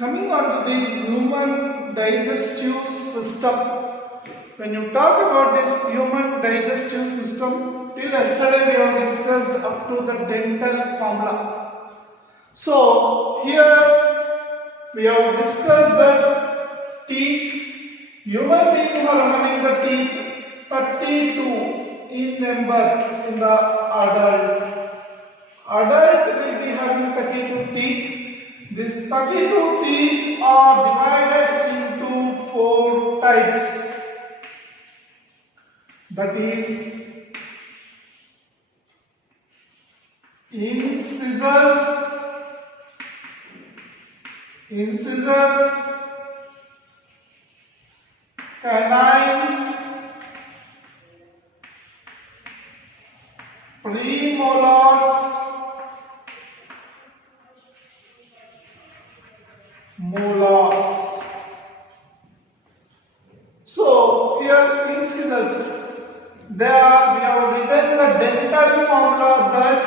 Coming on to the human digestive system. When you talk about this human digestive system, till yesterday we have discussed up to the dental formula. So here we have discussed that teeth. Human beings are having the teeth 32 in number in the adult. Adult will be having 32 teeth. These 32 teeth are divided into 4 types. That is incisors, canines, premolars, molars. So here incisors. There we have written the dental formula that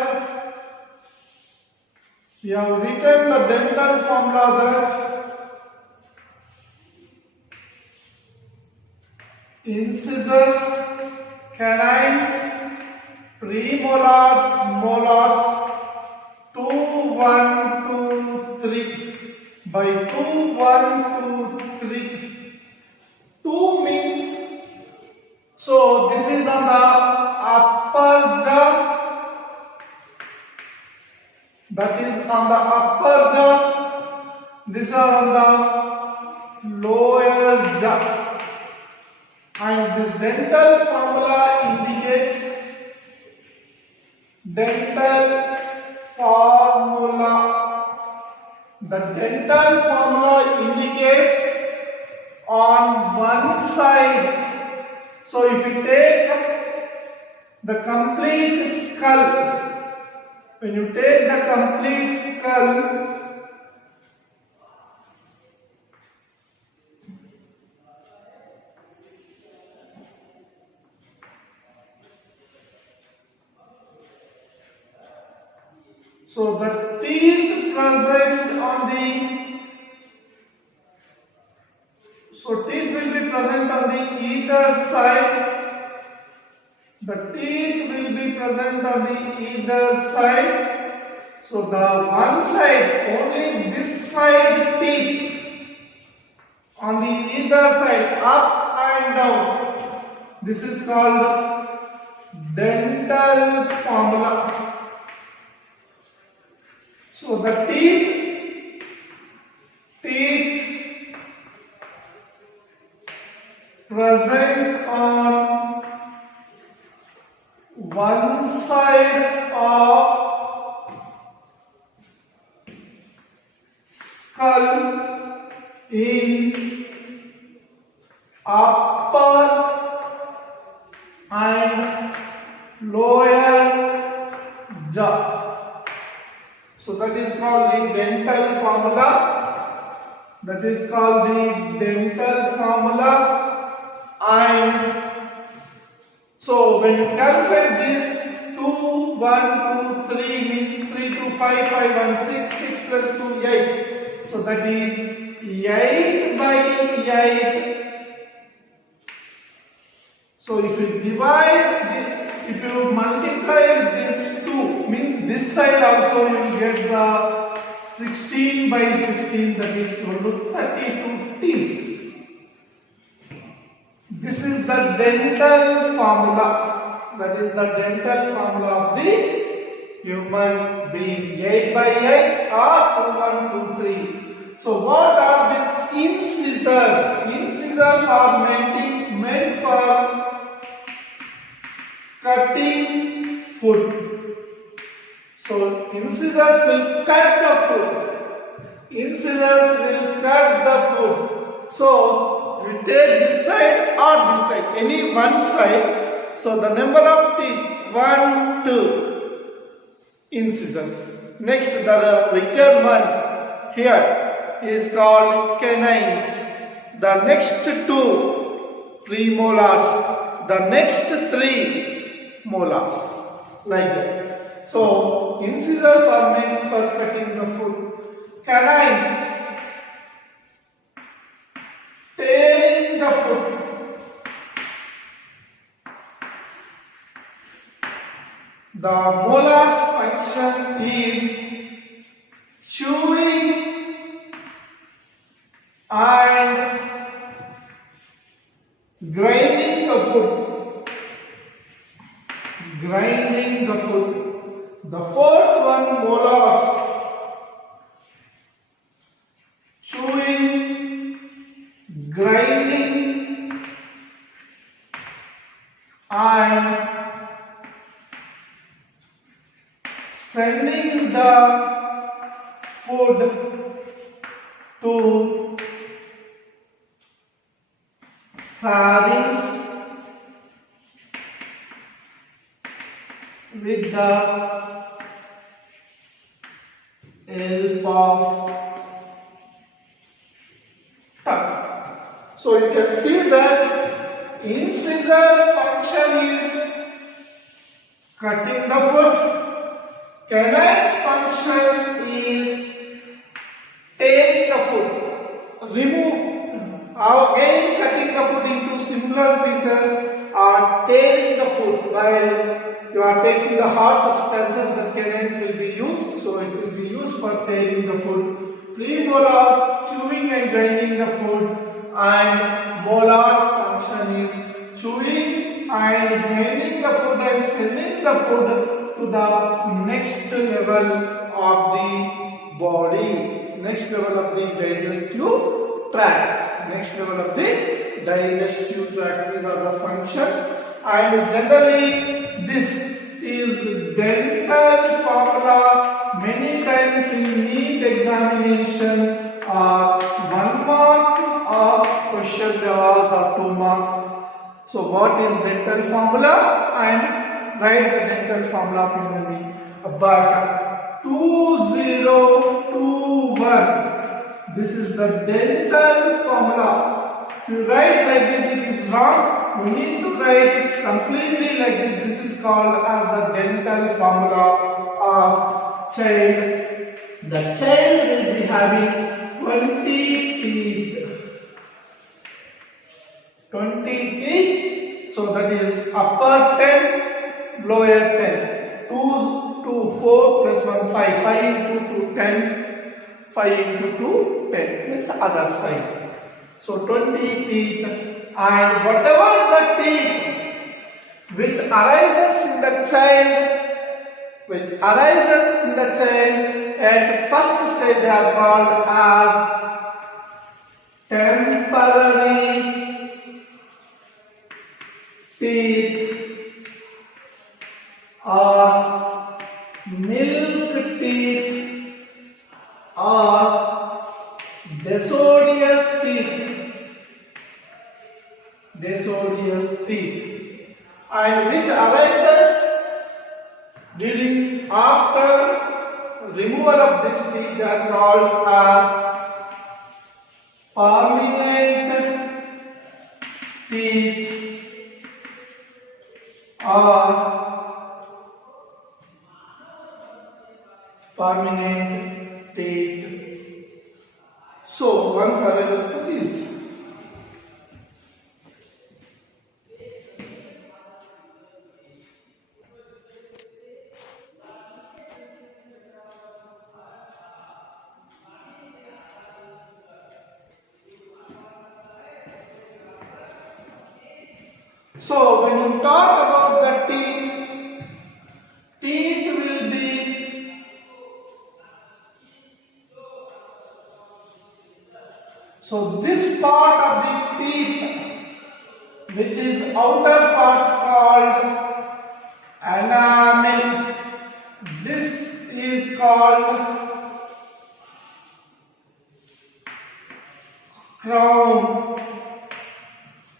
incisors, canines, premolars, molars, 2, 1, 2, 3. By 2, 1, 2, 3. 2 means, so this is on the upper jaw, that is on the upper jaw, this is on the lower jaw, and this dental formula indicates the dental formula indicates on one side. So if you take the complete skull, when you take the complete skull, so the teeth present on teeth will be present on the either side. The teeth will be present on the either side. So the one side, only this side teeth on the either side, up and down. This is called dental formula. So the teeth present on one side of skull in upper and lower jaw. So that is called the dental formula. And so when you calculate this 2, 1, 2, 3 means 3, 2, 5, 5, 1, 6, 6 plus 2, 8. So that is 8 by 8. So if you divide this, if you multiply this 2, means this side also you will get the 16 by 16, that is equal to 32 teeth. This is the dental formula. That is the dental formula of the human being. 8 by 8 or 2, 1, 2, 3. So what are these incisors? Incisors are meant for cutting food. So incisors will cut the food. So we take this side or this side, any one side. So the number of teeth, 1, 2 incisors. Next, the bigger one here is called canines. The next 2 premolars. The next 3 molars. Like that. So incisors are meant for cutting the food. Canines. the molars function is chewing and grinding the food. Grinding the food. The fourth one, molars, chewing, grinding, and sending the food to pharynx with the help of tongue. So you can see that incisors function is cutting the food. Canine's function is tearing the food. Again cutting the food into similar pieces or tearing the food. While you are taking the hard substances, the canines will be used. So it will be used for tearing the food. Premolars, chewing and grinding the food, and molars function is chewing and grinding the food and sending the food to the next level of the body, next level of the digestive tract, next level of the digestive tract. These are the functions, and generally this is dental formula. Many times in NEET examination, 1 mark or question there was or 2 marks. So what is dental formula? And write the dental formula of human being. But 2021, this is the dental formula. If you write like this, it is wrong. You need to write completely like this. This is called as the dental formula of child. The child will be having 20 teeth. 20 teeth. So that is upper 10, lower 10. 2 to 4 plus 1, 5. 5 into 2, 10. 5 into 2, 10. It's the other side. So 20 teeth, and whatever the teeth which arises in the child, at first stage they are called as temporary teeth or milk teeth or deciduous teeth, and which arises during after removal of this teeth. They are called as permanent teeth or permanent teeth. So once I will put this. So when you talk about the teeth will be so this part of the teeth, which is outer part called enamel, this is called crown.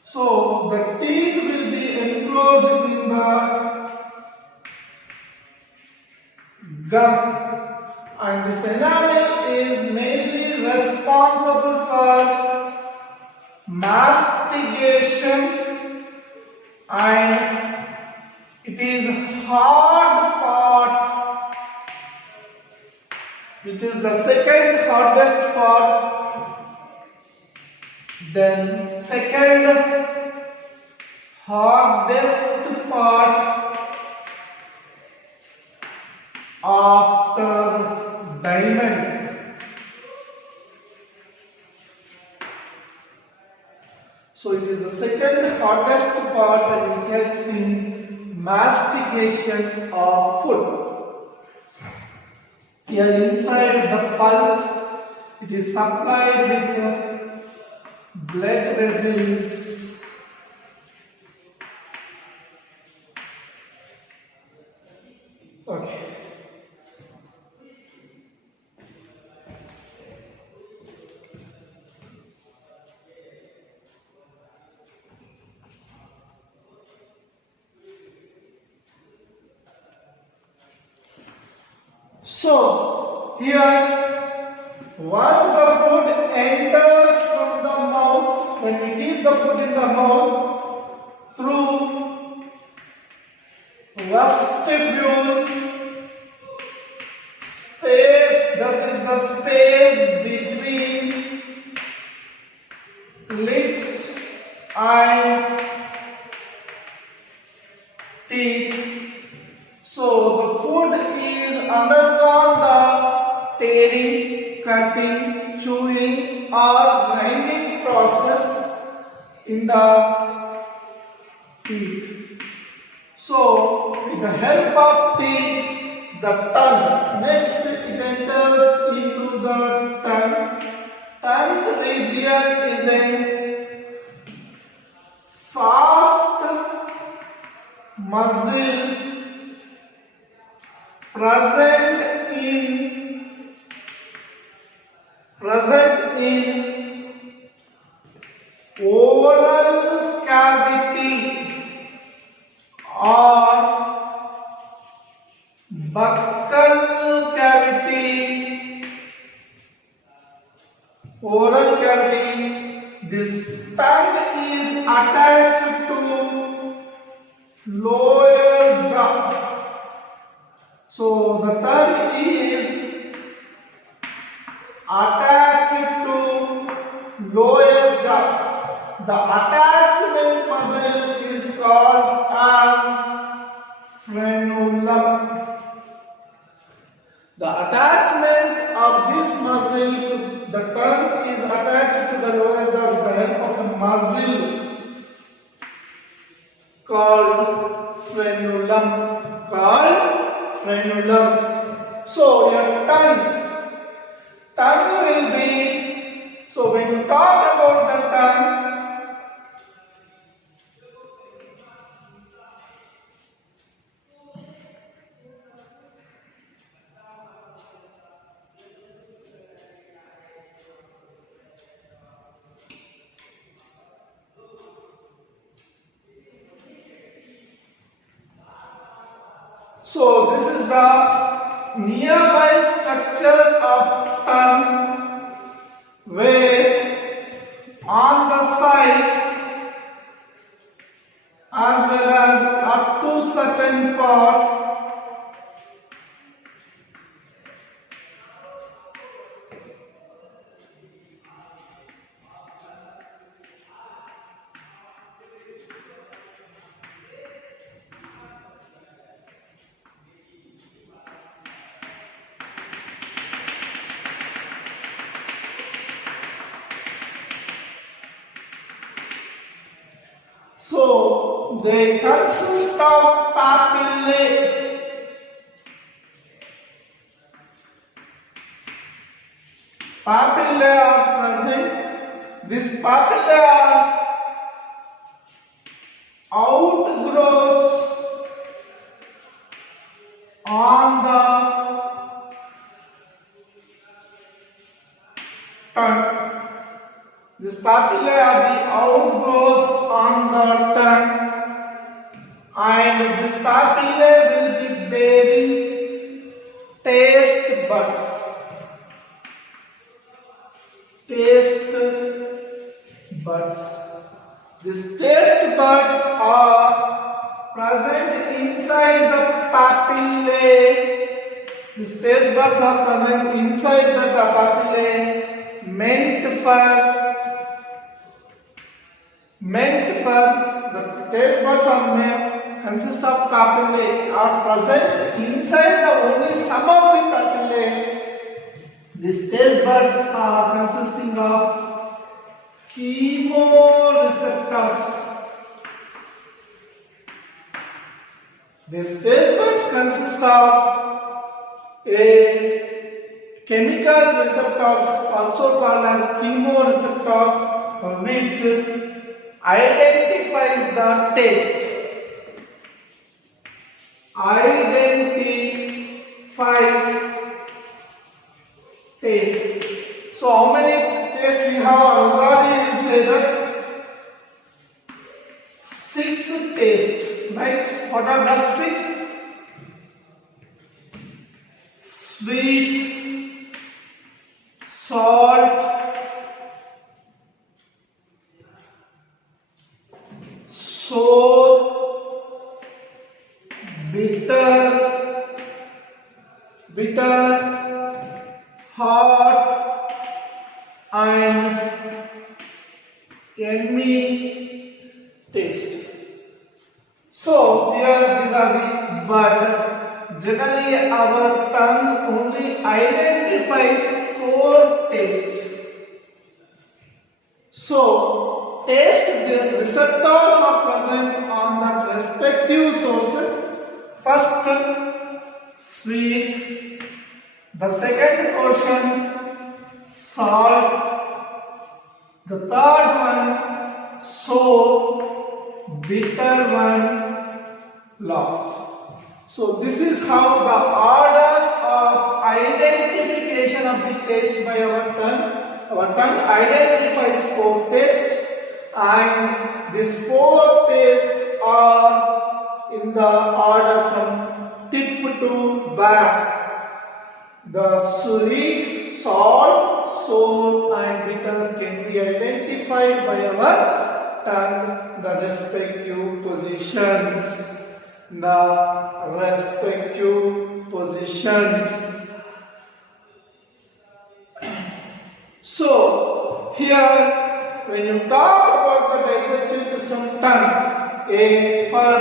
So the teeth will be enclosed in the gum, and this enamel is mainly responsible for mastication, and it is hard part, which is the second hardest part. Then second hardest part after diamond. So it is the second hardest part which helps in mastication of food. Here inside the pulp, it is supplied with blood vessels. Okay. So, here, once the food enters from the mouth, when we keep the food in the mouth, through vestibule, space, that is the space between lips and teeth. So the food is undergone the tearing, cutting, chewing or grinding process in the teeth. So with the help of teeth, the tongue, next it enters into the tongue. Tongue region is a soft muscle present in oral cavity or buccal cavity. Oral cavity. This tongue is attached to lower jaw. So the tongue is attached to lower jaw. The attachment muscle is called as frenulum. The attachment of this muscle to the tongue is attached to the lower jaw with the help of a muscle called frenulum. So your tongue will be, so when you talk about the tongue, so this is the nearby structure of tongue, where on the sides as well as up to certain part so they consist of papillae. Papillae are present. These papillae are outgrowths on the tongue. These papillae are the outgrowths on the tongue, and this papillae will be bearing taste buds. These taste buds are present inside the papillae. These taste buds are present inside the papillae, meant for the taste buds are consist of papillae are present inside the only some of the papillae. These taste buds are consisting of chemoreceptors. These taste buds consist of a chemical receptors also called as chemoreceptors, which identifies the taste. Identifies taste. So how many tastes we have? Already we say that 6 tastes, right? What are that 6? Sweet, salt, sour, bitter, hot, and yummy taste. So here these are the, but generally our tongue only identifies 4 tastes. So taste receptors are present on the respective sources. First, sweet. The second portion, salt. The third one, sour. Bitter one, last. So this is how the order of identification of the taste by our tongue. Our tongue identifies 4 tastes, and these 4 tastes are in the order from tip to back. The sweet, salt, sour, and bitter can be identified by our tongue, the respective positions. So here when you talk about the digestive system tongue, for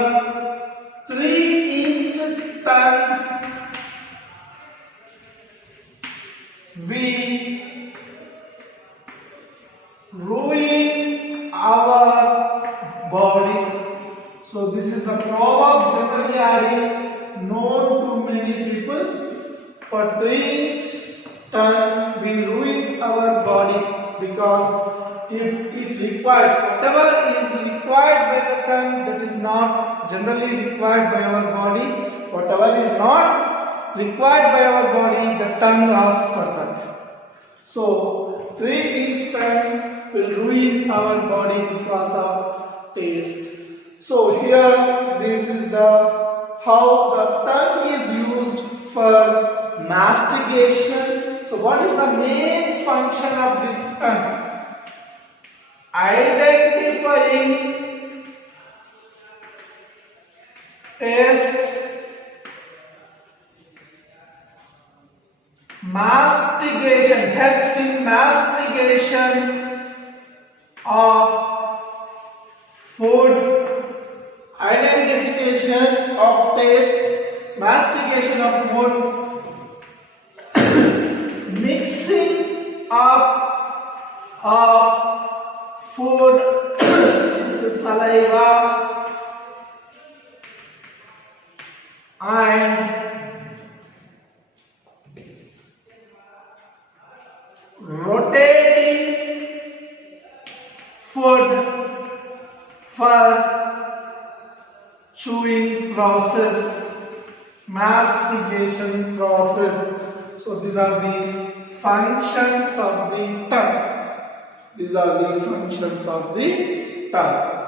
3-inch tongue we ruin our body. So this is the proverb generally known to many people. For 3-inch tongue we ruin our body, because if it requires whatever is required by the tongue, that is not generally required by our body. Whatever is not required by our body, the tongue asks for that. So 3-inch tongue will ruin our body because of taste. So here this is the how the tongue is used for mastication. So what is the main function of this tongue? Identifying taste, mastigation, helps in mastigation of food, identification of taste, mastigation of food, mixing up of food with saliva, and rotating food for chewing process, mastication process. So these are the functions of the tongue. These are the functions of the tongue.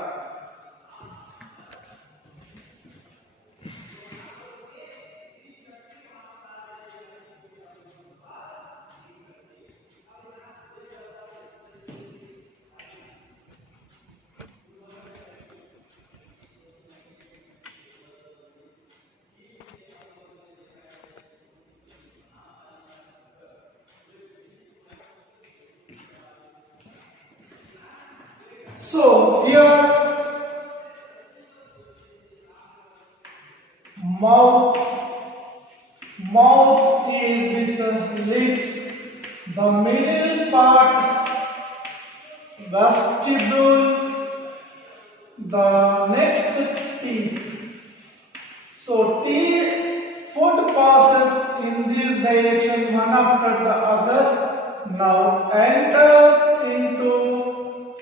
So here lips, the middle part, vestibule, the next teeth. So food passes in this direction one after the other. Now enters into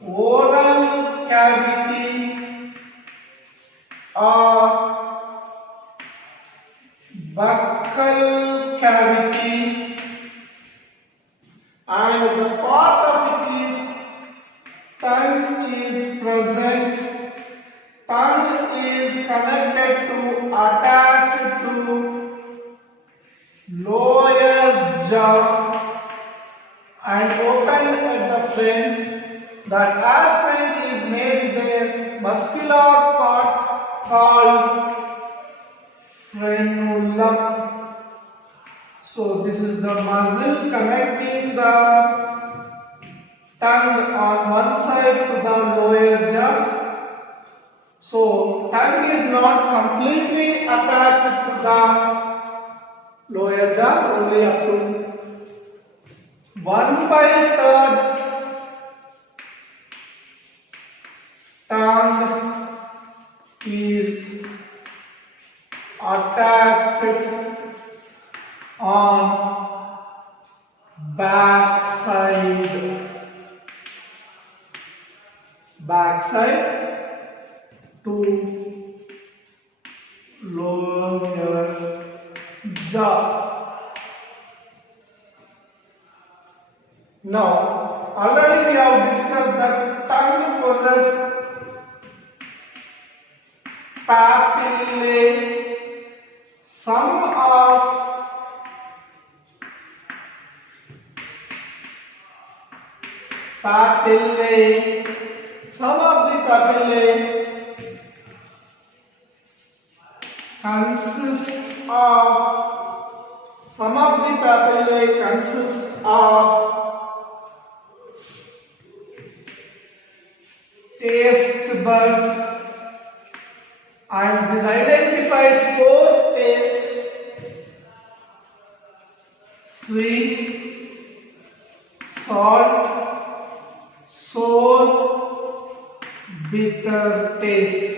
oral cavity or buccal cavity, and the part of it is tongue is present. Tongue is connected to, attached to lower jaw and open at the front. That aspect is made the muscular part called frenulum. So this is the muscle connecting the tongue on one side to the lower jaw. So tongue is not completely attached to the lower jaw, only up to 1/3 tongue is attached on back side to lower jaw. Now, already we have discussed that tongue possesses papillae. Some of the papillae consists of taste buds, and this identified 4 tastes: sweet, salt, sour, bitter taste.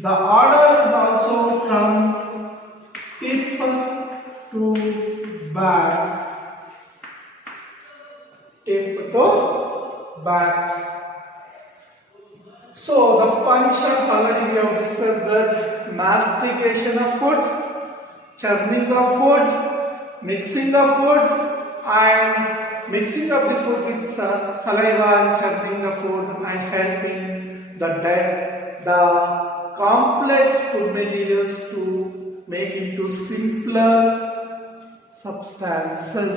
The order is also from tip to back. Tip to back. So the functions already we have discussed, that mastication of food, churning of food, mixing of food, and mixing of the food with saliva and churning the food, and helping the complex food materials to make into simpler substances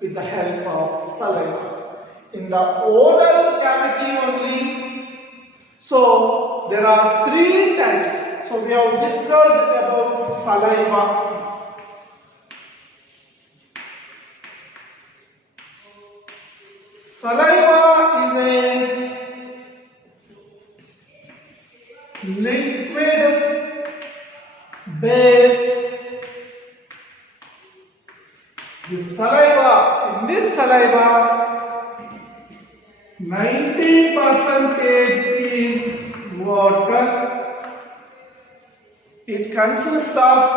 with the help of saliva. In the oral cavity only, so there are 3 types. So we have discussed about saliva. Saliva is a liquid base. In this saliva, 90% is water. It consists of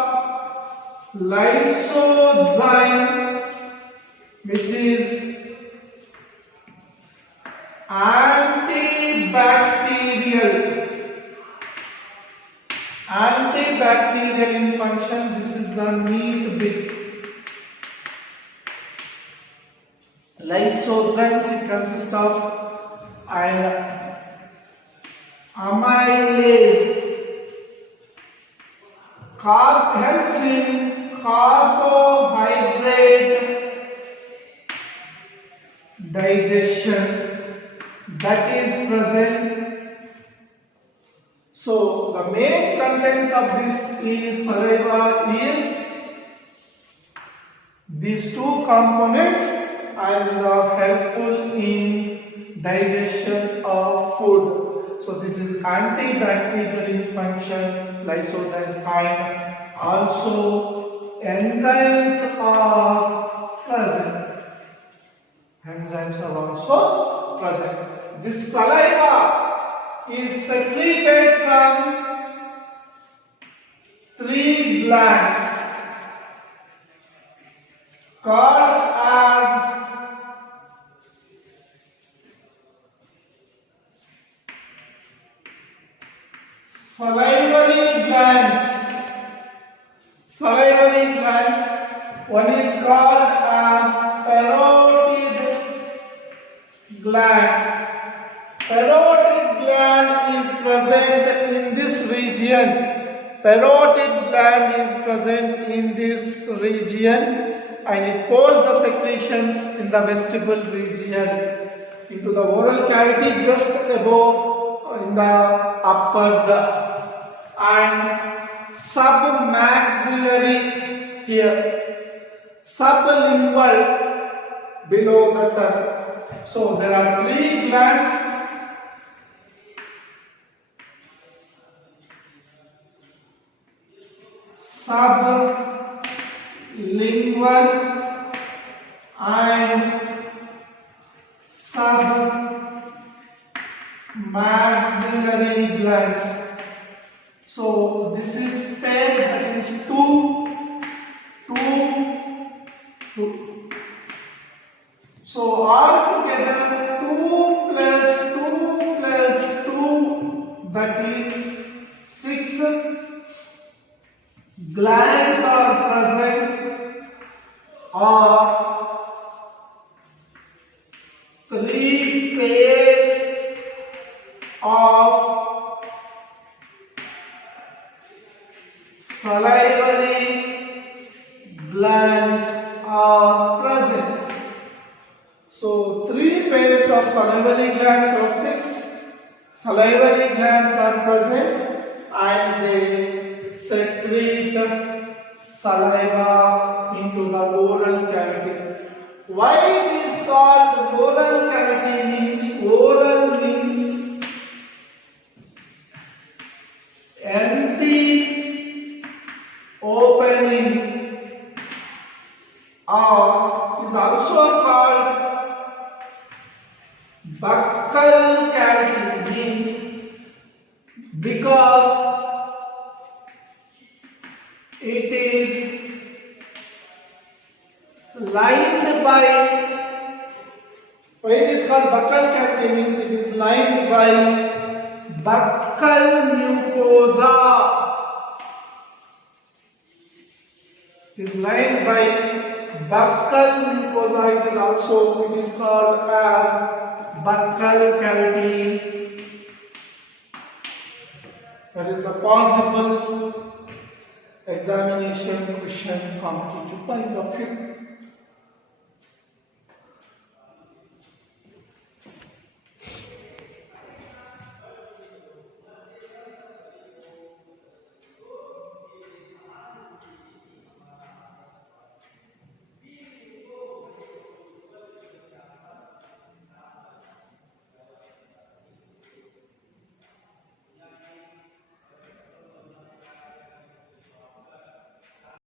lysozyme, which is antibacterial in function. This is the neat bit. Lysozymes, it consists of amylase, helps in carbohydrate digestion, that is present. So the main contents of this saliva is these 2 components, and these are helpful in digestion of food. So this is antibacterial in function, lysozymes, also enzymes are present. Enzymes are also present. This saliva is secreted from three glands called as salivary glands. Salivary glands. One is called as parotid gland. Parotid gland is present in this region. Parotid gland is present in this region and it pours the secretions in the vestibule region into the oral cavity just above in the upper jaw and submaxillary here, sublingual below the tongue. So there are three glands. Sublingual and submaxillary glands. So this is pair, that is 2. So all together 2 plus 2 plus 2, that is 6 glands are present, or 3 pairs of salivary glands are present. So 3 pairs of salivary glands or 6 salivary glands are present and they secrete saliva into the oral cavity. Why it is called oral cavity means oral means empty opening, or is also called buccal cavity means because it is lined by, why it is called buccal cavity means it is lined by buccal mucosa. It is lined by buccal mucosa. It is called as buccal cavity. That is the possible examination question competitive point of view.